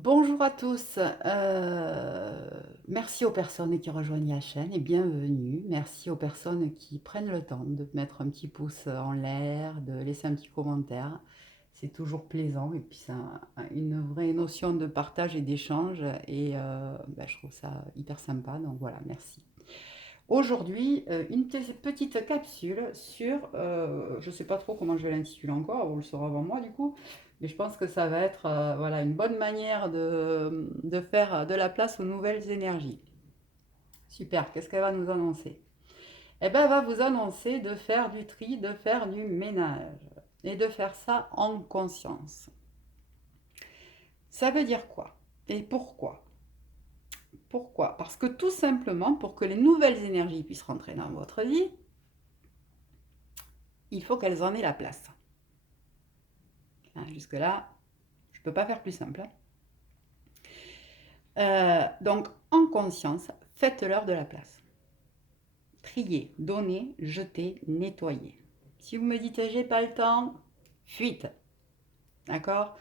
Bonjour à tous, merci aux personnes qui rejoignent la chaîne et bienvenue. Merci aux personnes qui prennent le temps de mettre un petit pouce en l'air, de laisser un petit commentaire. C'est toujours plaisant et puis c'est une vraie notion de partage et d'échange et je trouve ça hyper sympa, donc voilà, merci. Aujourd'hui, une petite capsule sur, je ne sais pas trop comment je vais l'intituler encore, vous le saurez avant moi du coup, mais je pense que ça va être voilà, une bonne manière de faire de la place aux nouvelles énergies. Super, qu'est-ce qu'elle va nous annoncer? Eh bien, elle va vous annoncer de faire du tri, de faire du ménage et de faire ça en conscience. Ça veut dire quoi? Et pourquoi? Pourquoi? Parce que tout simplement, pour que les nouvelles énergies puissent rentrer dans votre vie, il faut qu'elles en aient la place. Hein, jusque-là, je ne peux pas faire plus simple. Donc, en conscience, faites-leur de la place. Triez, donnez, jetez, nettoyez. Si vous me dites j'ai pas le temps, fuite. D'accord.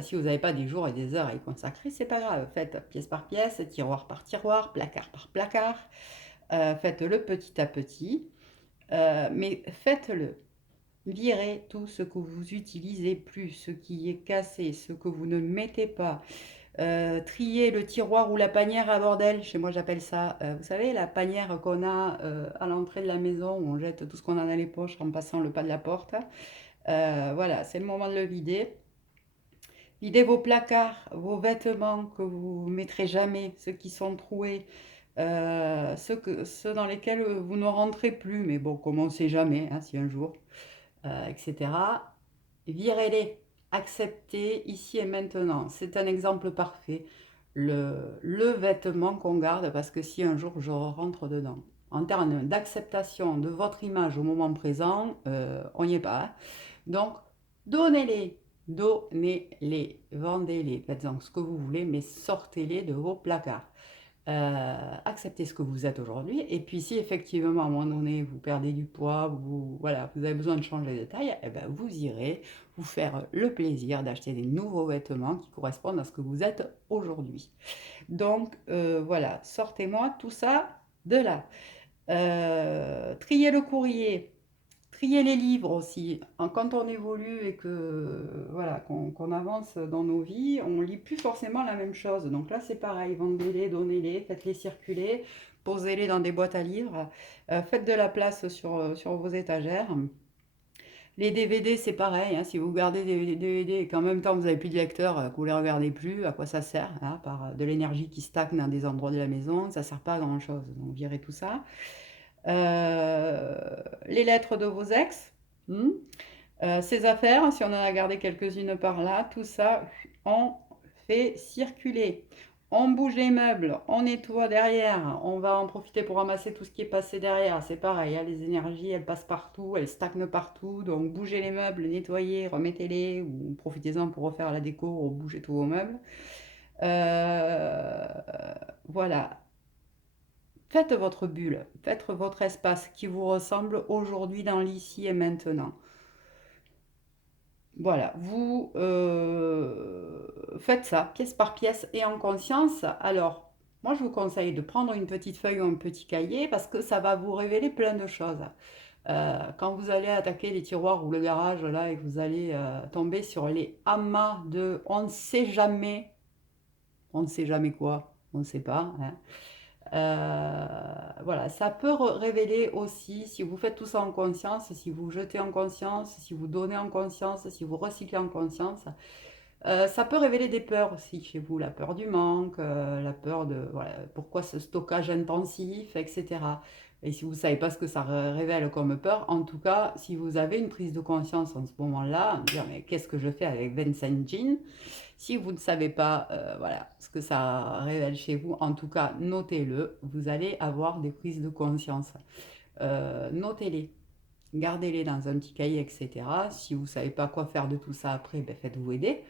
Si vous n'avez pas des jours et des heures à y consacrer, c'est pas grave. Faites pièce par pièce, tiroir par tiroir, placard par placard. Faites-le petit à petit. Mais faites-le. Virez tout ce que vous utilisez plus, ce qui est cassé, ce que vous ne mettez pas. Trier le tiroir ou la panière à bordel, chez moi j'appelle ça, vous savez, la panière qu'on a à l'entrée de la maison où on jette tout ce qu'on a dans les poches en passant le pas de la porte. Voilà, c'est le moment de le vider. Videz vos placards, vos vêtements que vous mettrez jamais, ceux qui sont troués, ceux dans lesquels vous ne rentrez plus, mais bon, comme on ne sait jamais, hein, si un jour, etc. Virez-les, acceptez ici et maintenant. C'est un exemple parfait. Le vêtement qu'on garde, parce que si un jour je rentre dedans. En termes d'acceptation de votre image au moment présent, on n'y est pas. Hein. Donc, donnez-les, donnez-les, vendez-les, faites-en ce que vous voulez, mais sortez-les de vos placards. Acceptez ce que vous êtes aujourd'hui. Et puis si effectivement à un moment donné vous perdez du poids, voilà, vous avez besoin de changer de taille, eh ben, vous irez vous faire le plaisir d'acheter des nouveaux vêtements qui correspondent à ce que vous êtes aujourd'hui. Donc voilà, sortez-moi tout ça de là. Triez le courrier. Trier les livres aussi. Quand on évolue et que voilà, qu'on avance dans nos vies, on lit plus forcément la même chose. Donc là, c'est pareil. Vendez-les, donnez-les, faites-les circuler, posez-les dans des boîtes à livres, faites de la place sur vos étagères. Les DVD, c'est pareil. Hein, si vous gardez des DVD et qu'en même temps vous n'avez plus de lecteur, que vous ne les regardez plus, à quoi ça sert hein, par de l'énergie qui stagne dans des endroits de la maison, ça ne sert pas à grand-chose. Donc virez tout ça. Les lettres de vos ex, ces affaires, si on en a gardé quelques-unes par là, tout ça, on fait circuler. On bouge les meubles, on nettoie derrière, on va en profiter pour ramasser tout ce qui est passé derrière. C'est pareil, hein, les énergies, elles passent partout, elles stagnent partout. Donc bougez les meubles, nettoyez, remettez-les, ou profitez-en pour refaire la déco ou bouger tous vos meubles. Euh, voilà, faites votre bulle, faites votre espace qui vous ressemble aujourd'hui dans l'ici et maintenant. Voilà, vous faites ça pièce par pièce et en conscience. Alors, moi je vous conseille de prendre une petite feuille ou un petit cahier parce que ça va vous révéler plein de choses. Quand vous allez attaquer les tiroirs ou le garage là et que vous allez tomber sur les amas de on ne sait jamais quoi, on ne sait pas. Hein. Voilà, ça peut révéler aussi, si vous faites tout ça en conscience, si vous jetez en conscience, si vous donnez en conscience, si vous recyclez en conscience, ça peut révéler des peurs aussi chez vous, la peur du manque, la peur de voilà, pourquoi ce stockage intensif, etc. Et si vous ne savez pas ce que ça révèle comme peur, en tout cas, si vous avez une prise de conscience en ce moment-là, dire mais qu'est-ce que je fais avec 25 jeans? Si vous ne savez pas voilà, ce que ça révèle chez vous, en tout cas, notez-le. Vous allez avoir des prises de conscience. Notez-les. Gardez-les dans un petit cahier, etc. Si vous ne savez pas quoi faire de tout ça après, ben faites-vous aider.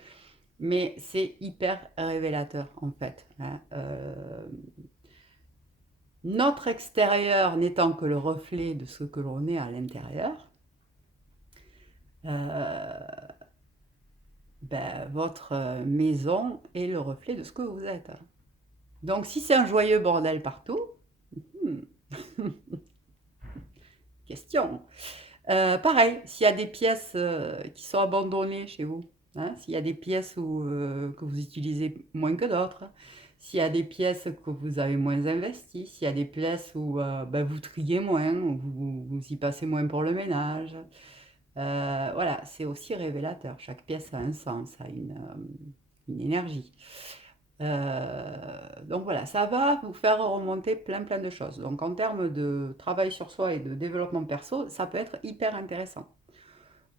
Mais c'est hyper révélateur, en fait. Hein. Notre extérieur n'étant que le reflet de ce que l'on est à l'intérieur, euh, ben, votre maison est le reflet de ce que vous êtes. Donc si c'est un joyeux bordel partout, hmm, question. Pareil, s'il y a des pièces qui sont abandonnées chez vous, hein, s'il y a des pièces que vous utilisez moins que d'autres, s'il y a des pièces que vous avez moins investies, s'il y a des pièces où ben, vous triez moins, où vous y passez moins pour le ménage, voilà, c'est aussi révélateur. Chaque pièce a un sens, a une énergie. Donc voilà, ça va vous faire remonter plein de choses. Donc en termes de travail sur soi et de développement perso, ça peut être hyper intéressant.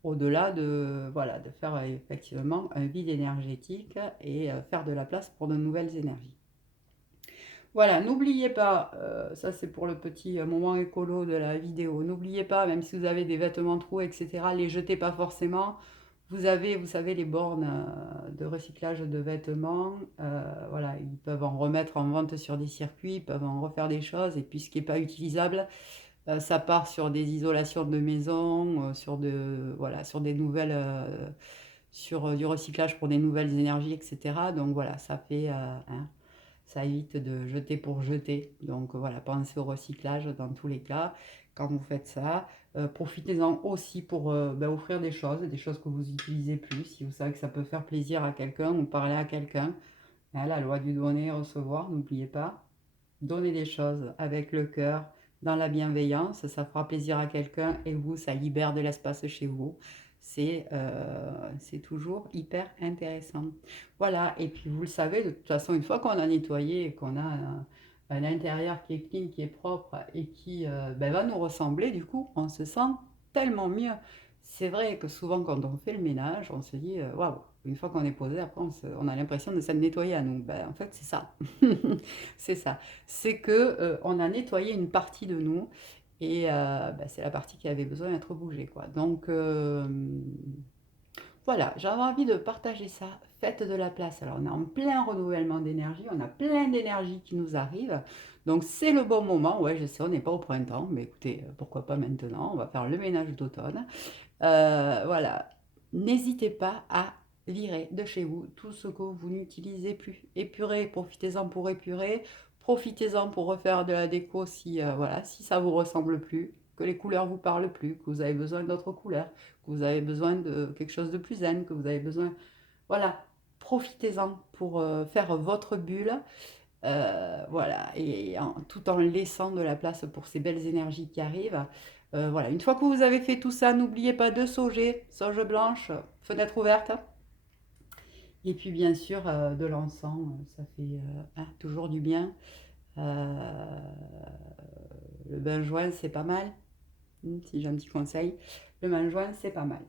Au-delà de, voilà, de faire effectivement un vide énergétique et faire de la place pour de nouvelles énergies. Voilà, n'oubliez pas, ça c'est pour le petit moment écolo de la vidéo, n'oubliez pas, même si vous avez des vêtements troués, etc., les jetez pas forcément. Vous avez, vous savez, les bornes de recyclage de vêtements, voilà, ils peuvent en remettre en vente sur des circuits, ils peuvent en refaire des choses, et puis ce qui n'est pas utilisable, ça part sur des isolations de maison, voilà, sur des nouvelles, sur du recyclage pour des nouvelles énergies, etc. Donc voilà, ça fait, hein, ça évite de jeter pour jeter. Donc voilà, pensez au recyclage dans tous les cas. Quand vous faites ça, profitez-en aussi pour ben, offrir des choses que vous n'utilisez plus. Si vous savez que ça peut faire plaisir à quelqu'un ou parler à quelqu'un, hein, la loi du donner et recevoir, n'oubliez pas. Donnez des choses avec le cœur, dans la bienveillance, ça fera plaisir à quelqu'un et vous, ça libère de l'espace chez vous. C'est toujours hyper intéressant. Voilà, et puis vous le savez, de toute façon, une fois qu'on a nettoyé et qu'on a un intérieur qui est clean, qui est propre et qui ben, va nous ressembler, du coup, on se sent tellement mieux. C'est vrai que souvent, quand on fait le ménage, on se dit, waouh, une fois qu'on est posé, après, on a l'impression de s'être nettoyé à nous. Ben, en fait, c'est ça. C'est ça. C'est que on a nettoyé une partie de nous et bah, c'est la partie qui avait besoin d'être bougée, quoi. Donc voilà, j'avais envie de partager ça. Faites de la place. Alors on est en plein renouvellement d'énergie, on a plein d'énergie qui nous arrive. Donc c'est le bon moment. Ouais, je sais, on n'est pas au printemps, mais écoutez, pourquoi pas maintenant? On va faire le ménage d'automne. Voilà, n'hésitez pas à virer de chez vous tout ce que vous n'utilisez plus. Épurez, profitez-en pour épurer, profitez-en pour refaire de la déco si, voilà, si ça vous ressemble plus, que les couleurs vous parlent plus, que vous avez besoin d'autres couleurs, que vous avez besoin de quelque chose de plus zen, que vous avez besoin... Voilà, profitez-en pour faire votre bulle, voilà, tout en laissant de la place pour ces belles énergies qui arrivent. Voilà, une fois que vous avez fait tout ça, n'oubliez pas de sauger, sauge blanche, fenêtre ouverte. Et puis bien sûr, de l'encens, ça fait hein, toujours du bien. Euh, le bain joint, c'est pas mal, si j'ai un petit conseil. Le bain joint, c'est pas mal.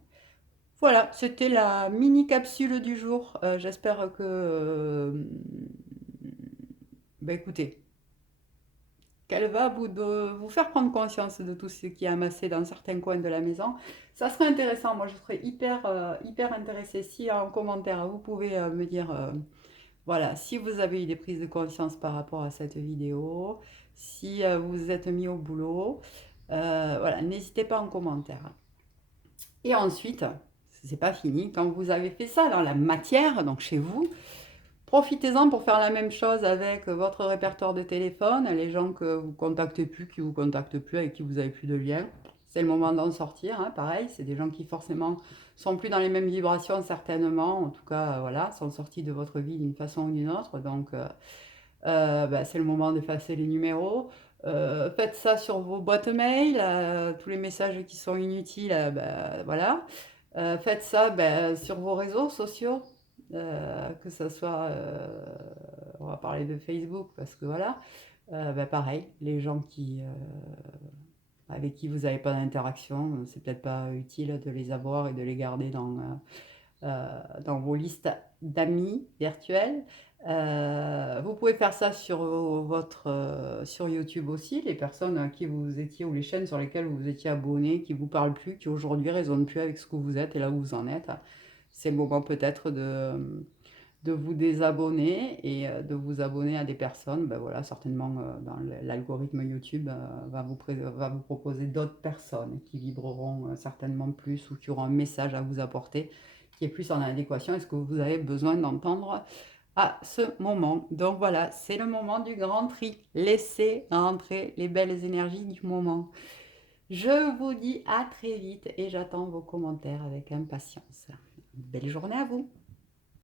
Voilà, c'était la mini capsule du jour. J'espère que... bah écoutez, qu'elle va vous faire prendre conscience de tout ce qui est amassé dans certains coins de la maison. Ça serait intéressant, moi je serais hyper intéressée si en commentaire vous pouvez me dire voilà, si vous avez eu des prises de conscience par rapport à cette vidéo, si vous vous êtes mis au boulot, voilà, n'hésitez pas en commentaire. Et ensuite, c'est pas fini, quand vous avez fait ça dans la matière, donc chez vous, profitez-en pour faire la même chose avec votre répertoire de téléphone, les gens que vous contactez plus, qui vous contactent plus, avec qui vous avez plus de lien. C'est le moment d'en sortir, hein, pareil, c'est des gens qui forcément sont plus dans les mêmes vibrations certainement, en tout cas voilà, sont sortis de votre vie d'une façon ou d'une autre, donc bah, c'est le moment d'effacer les numéros. Faites ça sur vos boîtes mail, tous les messages qui sont inutiles, bah, voilà. Faites ça bah, sur vos réseaux sociaux, que ce soit, on va parler de Facebook parce que voilà, bah, pareil, les gens avec qui vous n'avez pas d'interaction, c'est peut-être pas utile de les avoir et de les garder dans vos listes d'amis virtuels. Vous pouvez faire ça sur sur YouTube aussi, les personnes à qui vous étiez ou les chaînes sur lesquelles vous étiez abonné, qui vous parlent plus, qui aujourd'hui résonnent plus avec ce que vous êtes et là où vous en êtes. C'est le moment peut-être de vous désabonner et de vous abonner à des personnes. Ben voilà, certainement dans l'algorithme YouTube va vous proposer d'autres personnes qui vibreront certainement plus ou qui auront un message à vous apporter qui est plus en adéquation avec ce que vous avez besoin d'entendre à ce moment. Donc voilà, c'est le moment du grand tri. Laissez rentrer les belles énergies du moment. Je vous dis à très vite et j'attends vos commentaires avec impatience. Belle journée à vous!